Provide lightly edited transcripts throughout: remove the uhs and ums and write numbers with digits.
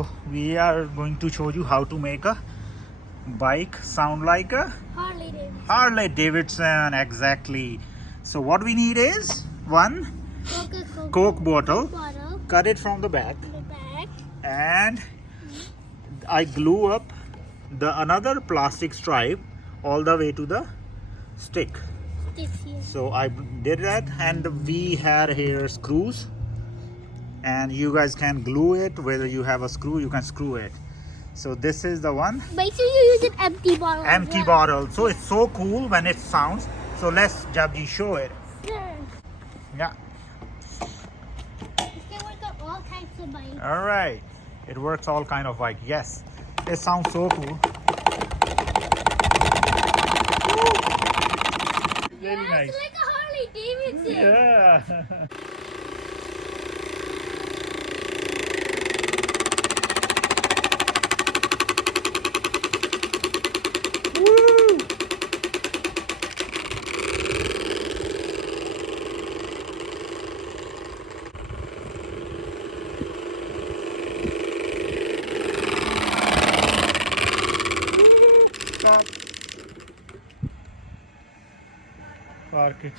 So we are going to show you how to make a bike sound like a Harley Davidson. Harley Davidson. Exactly. So what we need is one Coke bottle. Cut it from the back, and I glue up the another plastic stripe all the way to the stick. So I did that, and we had here screws, and you guys can glue it. Whether you have a screw, you can screw it. So this is the one. Make sure you use an empty bottle. Empty bottle. So it's so cool when it sounds. So let's Jabji show it. Sure. Yeah. It can work on all types of bikes. All right. It works all kind of bike. Yes. It sounds so cool. Very nice. It's like a Harley Davidson. Yeah. Woo! Stop. Park it.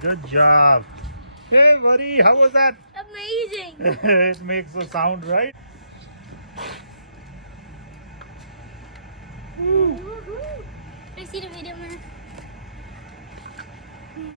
Good job. Hey buddy, how was that? Amazing. It makes a sound, right?